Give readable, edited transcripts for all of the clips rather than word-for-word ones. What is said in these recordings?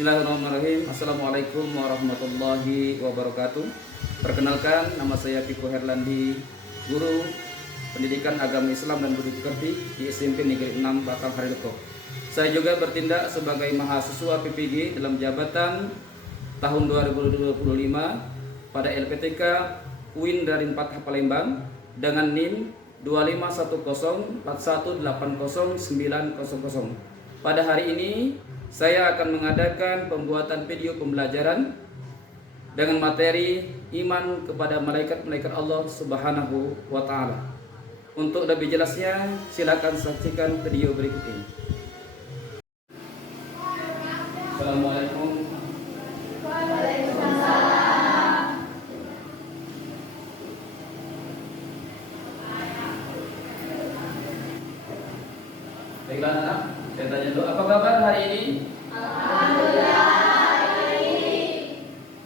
Bismillahirrahmanirrahim. Assalamualaikum warahmatullahi wabarakatuh. Perkenalkan, nama saya Piko Herlandi, guru pendidikan agama Islam dan budi pekerti di SMP Negeri 6 Batam Hariloko. Saya juga bertindak sebagai mahasiswa PPG dalam jabatan tahun 2025 pada LPTK UIN Darin Patah Palembang dengan NIM 251041809000. Pada hari ini saya akan mengadakan pembuatan video pembelajaran dengan materi iman kepada malaikat-malaikat Allah Subhanahu wa Ta'ala. Untuk lebih jelasnya, silakan saksikan video berikut ini. Assalamualaikum. Waalaikumsalam. Baiklah anak, saya tanya dulu, apa kabar hari ini?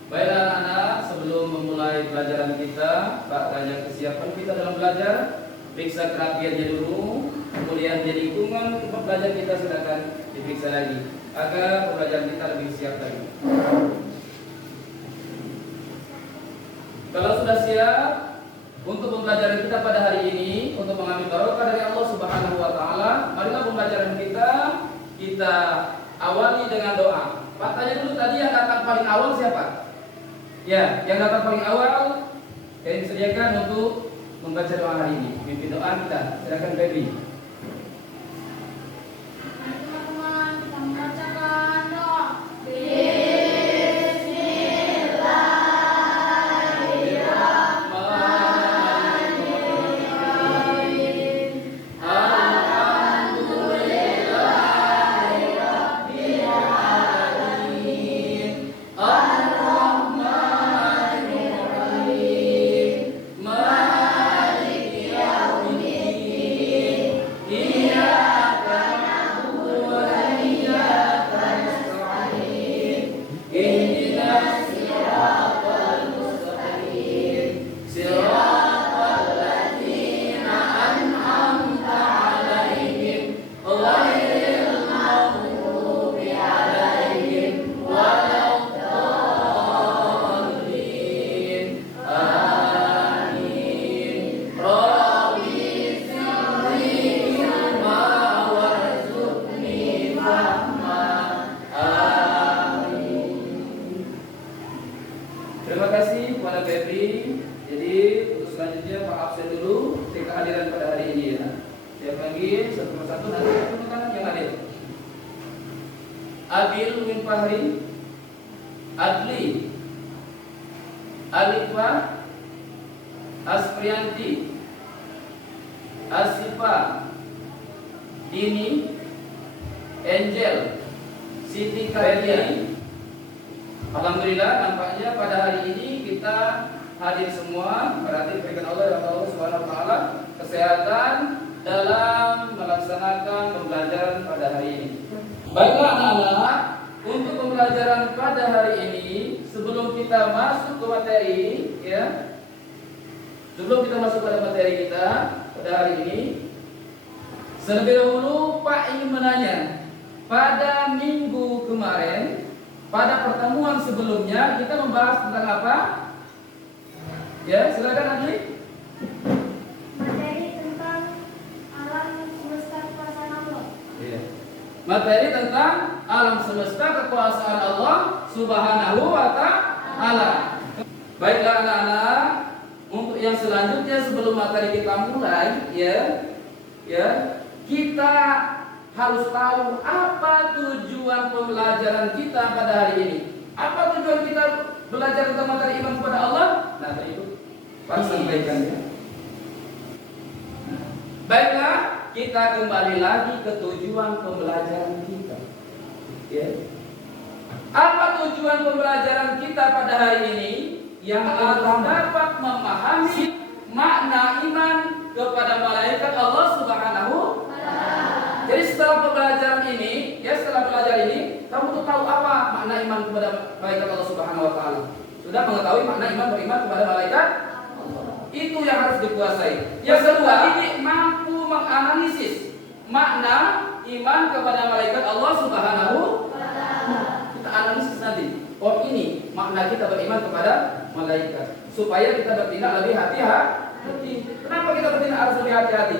Baiklah anak, sebelum memulai pelajaran kita, Pak tanya kesiapan kita dalam belajar, periksa kerapiannya dulu, kemudian jadi lingkungan tempat belajar kita silakan diperiksa lagi, agar pembelajaran kita lebih siap lagi. Kalau sudah siap untuk pembelajaran kita pada hari ini, untuk mengambil barokah dari Allah Subhanahu wa Ta'ala, marilah pembelajaran kita awali dengan doa. Pak tanya dulu tadi yang datang paling awal siapa? Ya, yang datang paling awal yang disediakan untuk membaca doa hari ini. Pimpin doa kita. Silakan Febri. Teman-teman, kita membacakan doa. Terima kasih kepada Febri. Jadi untuk selanjutnya Pak absen dulu untuk kehadiran pada hari ini ya. Saya panggil satu persatu nanti teman yang hadir. Abil min Fahri, Adli, Alifa, Asprianti, Asifa, Dini, Angel, Siti Kardiani. Alhamdulillah, nampaknya pada hari ini kita hadir semua, berarti berikan Allah dan Allah Subhanahu wa Ta'ala kesehatan dalam melaksanakan pembelajaran pada hari ini. Baiklah anak-anak, untuk pembelajaran pada hari ini, sebelum kita masuk ke materi, ya, sebelum kita masuk pada materi kita pada hari ini, terlebih dahulu Pak ingin menanya, pada minggu kemarin, pada pertemuan sebelumnya kita membahas tentang apa? Ya, silakan Adli. Materi tentang alam semesta kekuasaan Allah. Iya. Materi tentang alam semesta kekuasaan Allah Subhanahu wa Ta'ala. Baiklah anak-anak, untuk yang selanjutnya sebelum materi kita mulai, ya, kita harus tahu apa tujuan pembelajaran kita pada hari ini. Apa tujuan kita belajar tentang materi iman kepada Allah? Nah, itu Pak sampaikan ya. Baiklah, kita kembali lagi ke tujuan pembelajaran kita. Ya. Apa tujuan pembelajaran kita pada hari ini? Yang akan dapat memahami makna iman kepada malaikat Allah Subhanahu. Jadi setelah pembelajaran ini, setelah belajar ini, kamu tuh tahu apa makna iman kepada malaikat Allah Subhanahu wa Ta'ala. Sudah mengetahui makna iman beriman kepada malaikat? Itu yang harus dikuasai. Yang kedua, ini mampu menganalisis makna iman kepada malaikat Allah Subhanahu wa Ta'ala. Kita analisis nanti. Oh ini makna kita beriman kepada malaikat, supaya kita bertindak lebih hati-hati. Kenapa kita bertindak harus lebih hati-hati?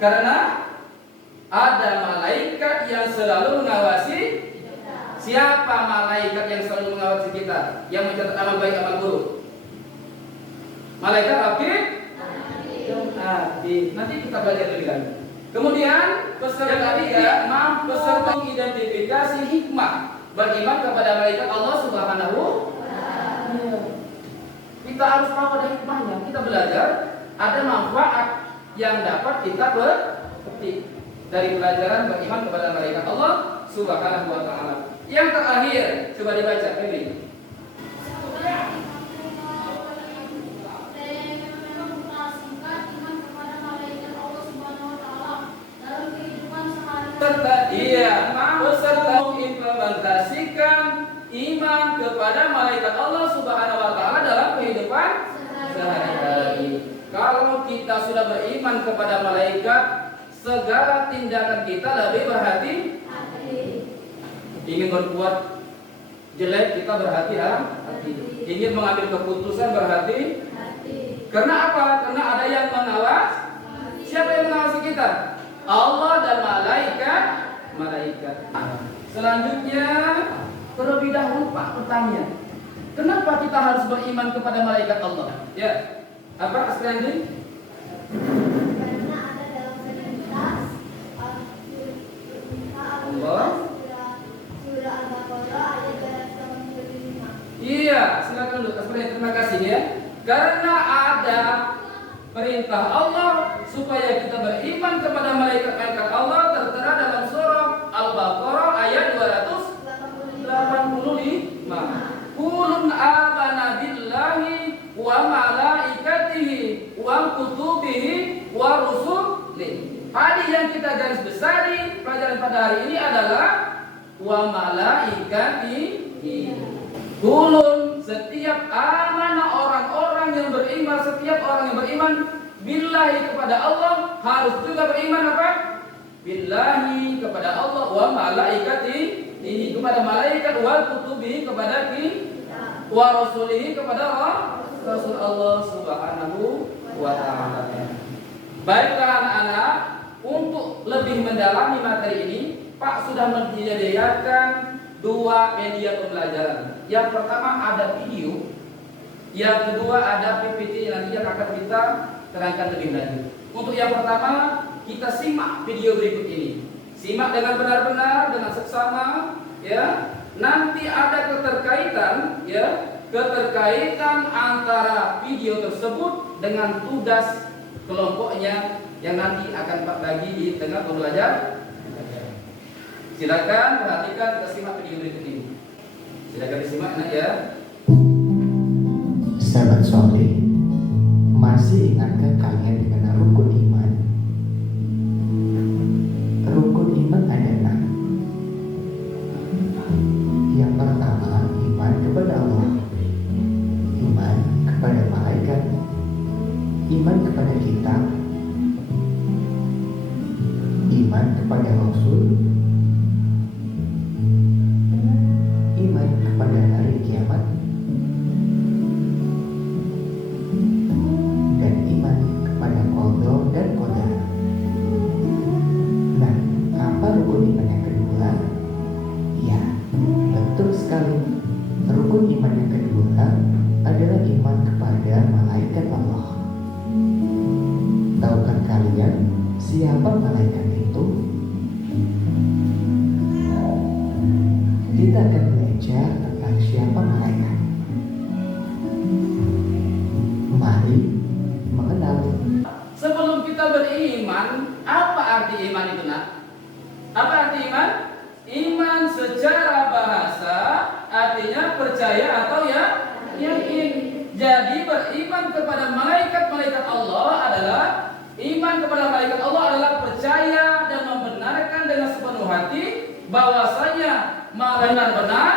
Karena ada malaikat yang selalu mengawasi. Siapa malaikat yang selalu mengawasi kita, yang mencatat amal baik amal buruk? Malaikat Atid. Nanti kita belajar lebih lanjut. Kemudian peserta ketiga peserta identifikasi hikmah beriman kepada malaikat Allah Subhanahu wa Ta'ala. Kita harus tahu ada hikmahnya. Kita belajar ada manfaat yang dapat kita petik dari pelajaran beriman kepada malaikat Allah Subhanahu wa Ta'ala. Yang terakhir, coba dibaca ini. Peserta mengimplementasikan iman kepada malaikat Allah Subhanahu wa Ta'ala dalam kehidupan sehari-hari. Kalau kita sudah beriman kepada malaikat, segala tindakan kita lebih berhati-hati. Ingin berbuat jelek, kita berhati-hati. Ingin mengambil keputusan, berhati-hati. Karena apa? Karena ada yang mengawasi. Siapa yang mengawasi kita? Allah dan malaikat. Selanjutnya, terlebih dahulu Pak bertanya, kenapa kita harus beriman kepada malaikat Allah? Ya, apa selanjutnya? Karena ada dalam perintah Allah. Surah Al-Baqarah ayat 295. Iya, silakan dulu. Terima kasih ya. Karena ada perintah Allah supaya kita beriman kepada malaikat-malaikat Allah tertera dalam surah Al-Baqarah ayat 285. Qulun amana billahi wa malaikatihi wa kutubihi wa rusulihi. Hadis yang kita garis besari pelajaran pada hari ini adalah wa malaikatihi. Qulun, setiap amanah orang-orang yang beriman, setiap orang yang beriman billahi kepada Allah harus juga beriman apa? Billahi kepada Allah, wa malaikatihi kepada malaikat, wa kutubihi kepada wa rasulihi kepada Rasul Allah Subhanahu wa Ta'ala. Baiklah anak-anak, untuk lebih mendalami materi ini, Pak sudah menyediakan 2 media pembelajaran. Yang pertama ada video, yang kedua ada PPT yang nanti akan kita terangkan lebih lanjut. Untuk yang pertama, kita simak video berikut ini. Simak dengan benar-benar, dengan seksama, ya. Nanti ada keterkaitan, ya, keterkaitan antara video tersebut dengan tugas kelompoknya yang nanti akan Pak bagi di tengah pembelajaran. Silakan perhatikan, kita simak video berikut ini. Silakan disimak ya. Sahabat soleh, masih ingatkah kalian dengan rukun iman? Rukun iman ada 6. Yang pertama, iman kepada Allah, iman kepada malaikat, iman kepada kitab, iman kepada Rasul, iman kepada hari kiamat, dan iman kepada qada dan qadar. Nah, apa rukun iman yang kedua? Ya, betul sekali. Rukun iman yang kedua adalah iman kepada malaikat Allah. Tahukah kalian siapa malaikat itu? Kita akan belajar tentang siapa malaikat. Mari mengenal. Sebelum kita beriman, apa arti iman itu, Nak? Apa arti iman? Iman secara bahasa artinya percaya atau yakin. Jadi beriman kepada malaikat-malaikat Allah adalah iman kepada malaikat Allah adalah percaya dan membenarkan dengan sepenuh hati bahwasanya benar-benar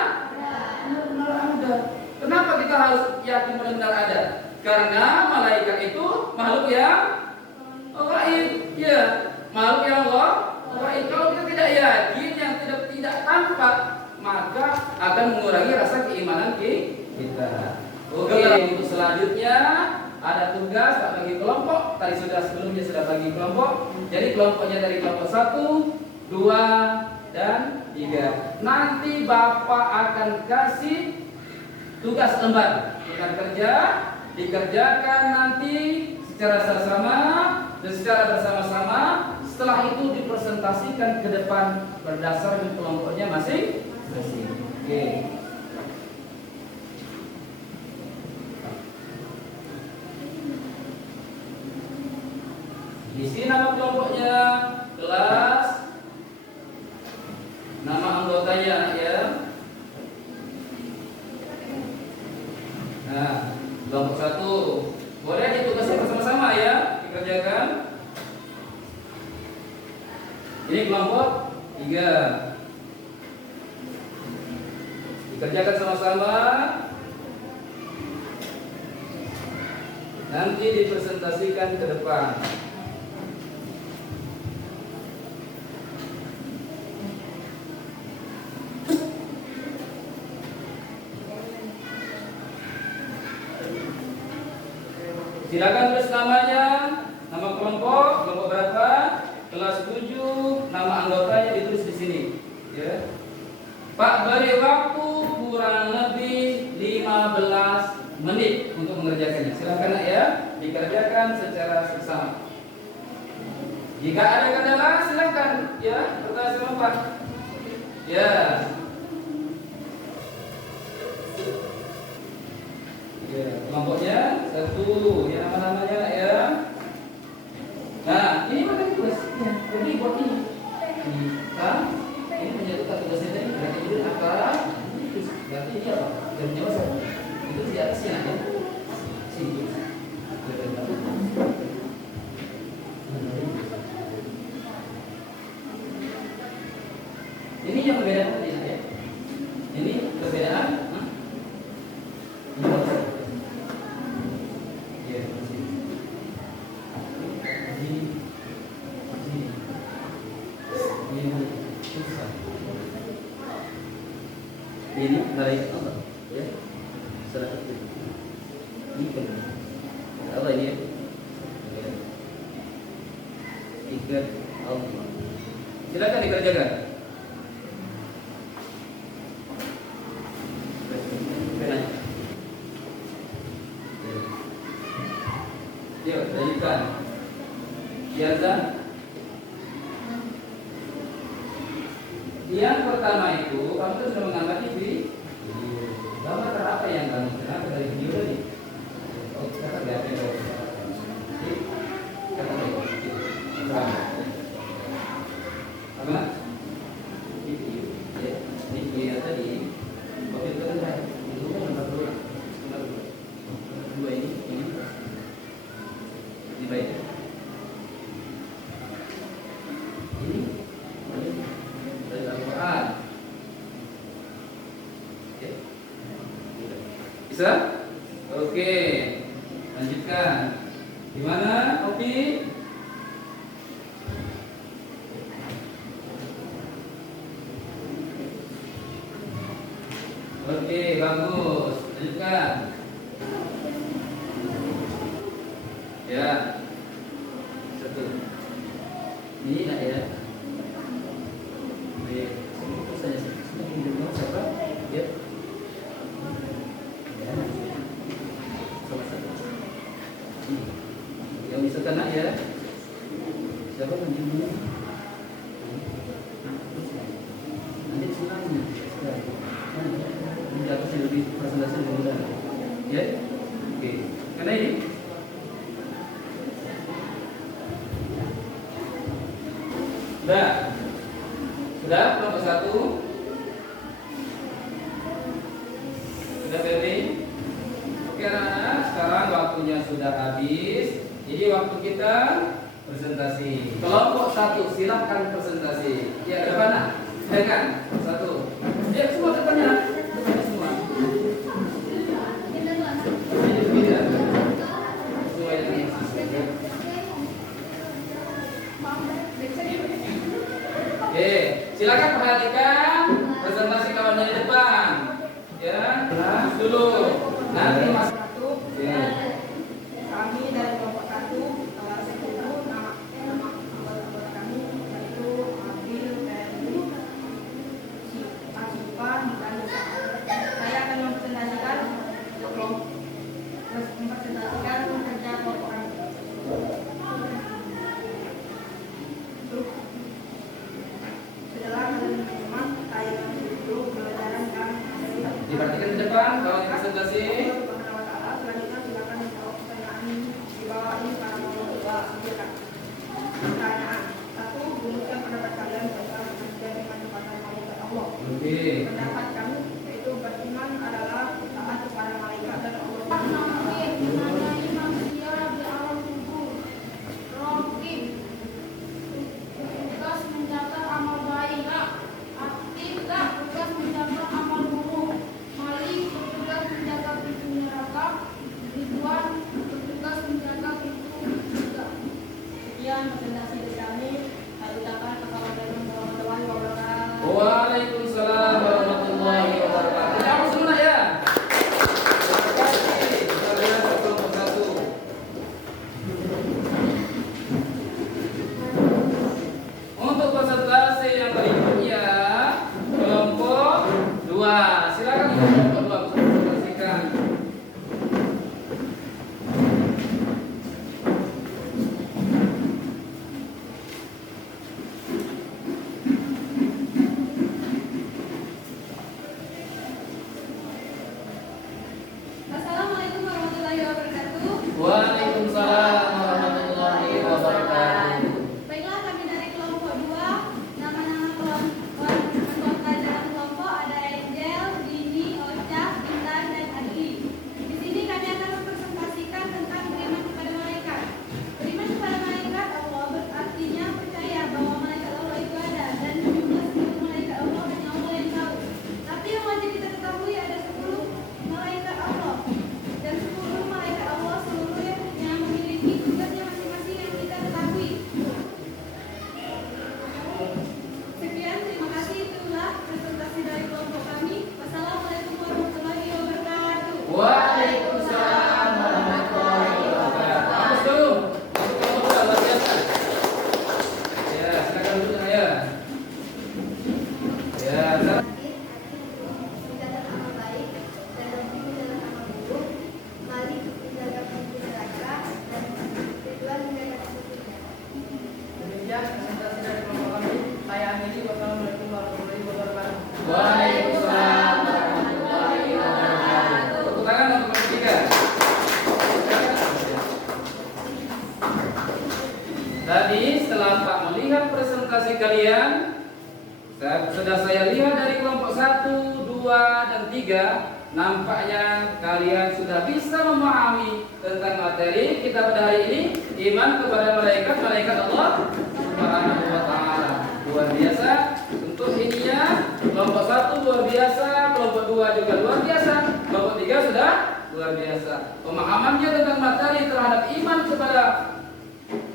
ada. Kenapa kita harus yakin benar-benar ada? Karena malaikat itu makhluk yang gaib, ya, makhluk yang gaib. Kalau kita tidak yakin, yang tidak tampak, maka akan mengurangi rasa keimanan kita. Oke, untuk selanjutnya ada tugas Pak bagi kelompok. Tadi sebelumnya sudah bagi kelompok. Jadi kelompoknya dari kelompok 1, 2, dan 3. Nanti Bapak akan kasih tugas lembar kerja, dikerjakan nanti secara sama dan secara bersama-sama. Setelah itu dipresentasikan ke depan berdasarkan kelompoknya masing-masing. Oke. Isi nama kelompoknya, kelas, nama anggotanya ya. Nah, kelompok 1 boleh ditugaskan bersama-sama ya, dikerjakan. Ini kelompok 3, dikerjakan sama-sama. Nanti dipresentasikan ke depan. Silakan tulis namanya, nama kelompok berapa, kelas 7, nama anggotanya ditulis di sini. Ya. Pak beri waktu kurang lebih 15 menit untuk mengerjakannya. Silakan ya, dikerjakan secara bersama. Jika ada kendala silakan ya, bertanya sama Pak. Ya. Ya, kelompoknya 1, ya nama-namanya ya. Nah, ini mana tugas? Ya, jadi buat ini. Ini menyatukan tugasnya tadi. Berarti ini antara ini berarti ini apa? Jam jawab itu di atasnya ya. Sini. Ini yang berbeda tadi ya. Ini perbedaan. Ini dari apa? Ya, serah ini kan apa ini? Ya. Ikat Allah. Silakan dikerjakan. Ya, lanjutkan. Biasa. Yang pertama itu, kamu tuh sudah mengamati di gambar apa yang kamu kenapa dari video tadi? Oh, kata berapa yang kamu kata berapa? Apa? Video, ya. Video tadi. Oke, itu kan itu kan nomor 2 ini baik. Ini dari Al-Quran. Oke. Bisa? Oke. Lanjutkan. Gimana? Oke. Oke, bagus. Lanjutkan. Ya. Satu. Ini nak ya. Baik. Terus saja siapa? Ya. Ya. Sama satu. Yang bisa kena ya. Siapa penjumnya? Nanti senang. Ini atas yang lebih presentasi lebih mudah. Ya. Oke. Karena ini sudah kelompok 1 sudah ready. Oke anak-anak, sekarang waktunya sudah habis. Jadi waktu kita presentasi. Kelompok 1 silahkan presentasi. Ya, ada mana? Silakan 1. Ya, semua depannya. Semua. Oke, silakan perhatikan presentasi kawan depannya di depan. Ya, nah, dulu. Nanti Mas. Ya. Kami dari kelompok 1 setuju nama anggota kami yaitu Abil, Ferdi, Asifa, dan saya akan mempresentasikan kerja kelompok kami. Setelah teman-teman saya dulu pelajaran yang Diperhatikan di depan kalau yang presentasi. Selanjutnya silakan menjawab pertanyaan di bawah ini para peserta. Pertanyaan 1. Rumuskan pendapat kalian tentang perjanjian iman kepada malaikat Allah. Oke. Pendapat kami yaitu beriman adalah taat kepada malaikat dan Allah. Raqib menandai manusia di alam kubur. Raqib tugas menjaga amal baik. Atid tugas menjaga amal buruk. Malik tugas menjaga pintu neraka. Ridwan tugas menjaga pintu surga. Sekian presentasi dari kami. Saya ucapkan assalamualaikum warahmatullahi wabarakatuh. Waalaikumsalam warahmatullahi wabarakatuh. Kita harus semua ya. Terima kasih. Kita lihat kelompok 1. Untuk presentasi yang berikutnya kelompok 2. Silakan untuk kelompok 2 presentasikan. Assalamualaikum warahmatullahi wabarakatuh. Waalaikumsalam warahmatullahi wabarakatuh. Baiklah, kami dari kelompok 2. Nama-nama anggota dalam kelompok ada Angel, Dini, Ocha, Intan, dan Adli. Di sini kami akan mempresentasikan tentang beriman kepada malaikat. Beriman kepada malaikat Allah berartinya percaya bahwa malaikat Allah itu ada dan jumlah seluruh malaikat Allah hanya Allah yang tahu. Tapi yang wajib kita ketahui ada 10 malaikat Allah dan 10 malaikat Allah seluruhnya yang memiliki tugasnya masing-masing yang kita ketahui. Sekian, terima kasih. Itulah presentasi dari kelompok kami. Wassalamualaikum warahmatullahi wabarakatuh. Waalaikumsalam warahmatullahi wabarakatuh. Bagus dulu. Untuk kelompok 2 luar biasa. Ya, silakan duduk ya. Ya, silakan. Menjaga amal baik dan lebih menjaga amal buruk. Malik menjaga pintu neraka dan Ridwan menjaga pintu surga. Demikian presentasi dari kelompok kami. Saya akhiri. Wassalamualaikum warahmatullahi wabarakatuh. Waalaikumsalam warahmatullahi wabarakatuh. Tepuk tangan untuk kelompok 3. Tadi setelah Pak melihat presentasi kalian, sudah saya lihat dari kelompok 1, 2, dan 3, nampaknya kalian sudah bisa memahami tentang materi kita pada hari ini, iman kepada malaikat Allah Subhanahu wa taala. Luar biasa. Untuk ininya kelompok 1 luar biasa, kelompok 2 juga luar biasa, kelompok 3 sudah luar biasa. Pemahamannya tentang materi terhadap iman kepada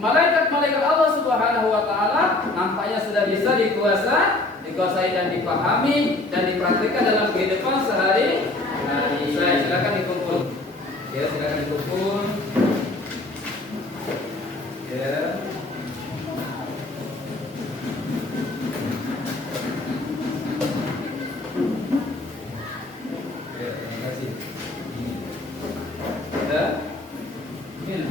malaikat-malaikat Allah Subhanahu wa taala nampaknya sudah bisa dikuasai dan dipahami dan dipraktikkan dalam kehidupan sehari-hari. Silakan dikumpul. Ya, silakan dikumpul. Ya. Ya, terima kasih. Ya. Ini.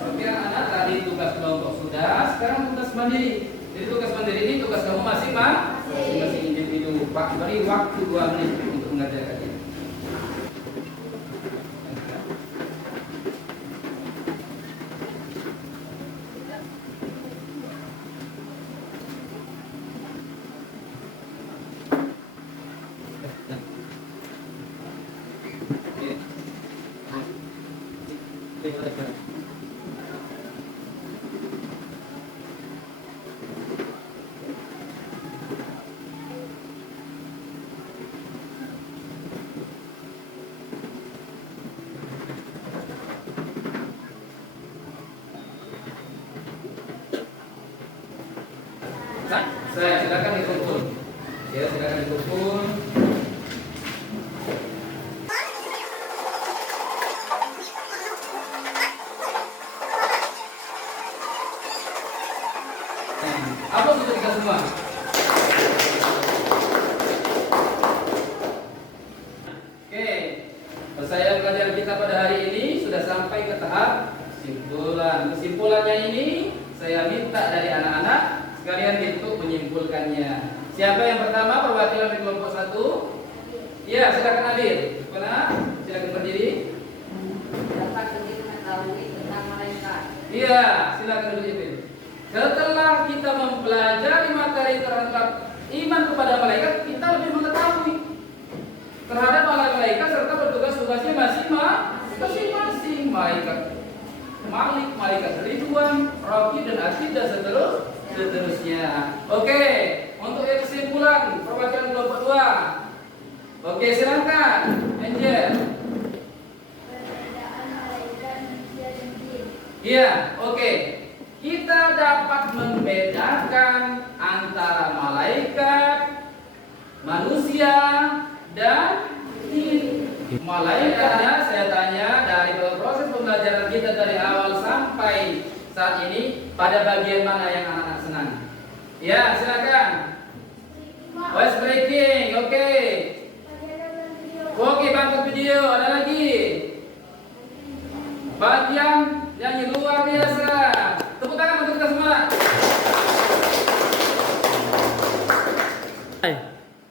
Oke anak, tadi tugas kelompok sudah, sekarang tugas mandiri. Jadi tugas mandiri ini tugas kamu masing-masing individu. Pak beri waktu 2 menit untuk mengerjakannya. Saya silakan dikumpul. Ya, silakan dikumpul. Apa sudah kita semua? Oke, selesai pelajaran kita pada hari ini sudah sampai ke tahap kesimpulan. Kesimpulannya ini saya minta dari anak-anak sekalian untuk menyimpulkannya. Siapa yang pertama perwakilan dari kelompok 1? Iya, silakan Nabil. Mana? Silakan berdiri. Dapat lebih mengetahui tentang malaikat. Iya, silakan duduk Ibu. Setelah kita mempelajari materi terhadap iman kepada malaikat, kita lebih mengetahui terhadap malaikat serta bertugas-tugasnya masing-masing. Malaikat Malik, malaikat Ridwan, Rocky dan Atid dan seterusnya. Oke, untuk yang kesimpulan perwakilan kelompok 2. Oke, silakan Angel. Perbedaan malaikat, manusia dan jin. Iya, oke. Kita dapat membedakan antara malaikat, manusia, dan jin. Malaikatnya saya tanya dari proses pembelajaran kita dari awal sampai saat ini, pada bagian mana yang anak-anak senang? Ya, silakan. Voice breaking, oke. Oke, bantu video. Ada lagi? Bagian yang luar biasa. Tepuk tangan untuk kita semua.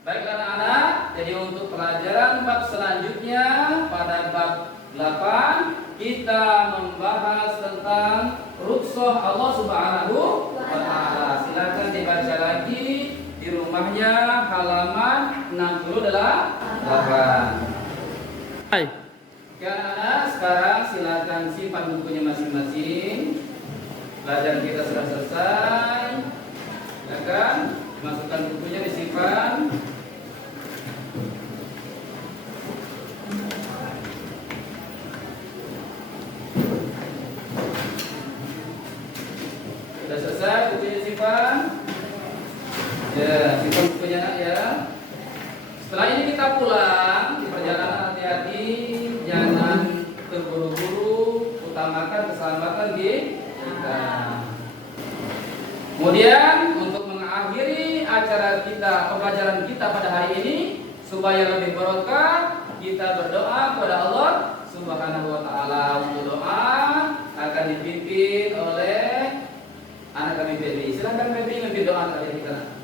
Baiklah anak-anak, jadi untuk pelajaran bab selanjutnya pada bab 8 kita membahas tentang rukhsah Allah Subhanahu wa taala. Silakan dibaca lagi di rumahnya halaman 68. Oke anak-anak, sekarang silakan simpan bukunya masing-masing. Pelajaran kita sudah selesai. Silakan masukkan bukunya, disimpan. Sudah selesai, bukunya disimpan. Ya, simpan bukunya nak ya. Setelah ini kita pulang. Di perjalanan hati-hati, jangan terburu-buru, utamakan keselamatan kita. Kemudian untuk mengakhiri acara kita, pembelajaran kita pada hari ini supaya lebih barokah, kita berdoa kepada Allah Subhanahu wa taala. Untuk doa akan dipimpin oleh anak kami Febri. Silakan Febri memimpin doa kali kita.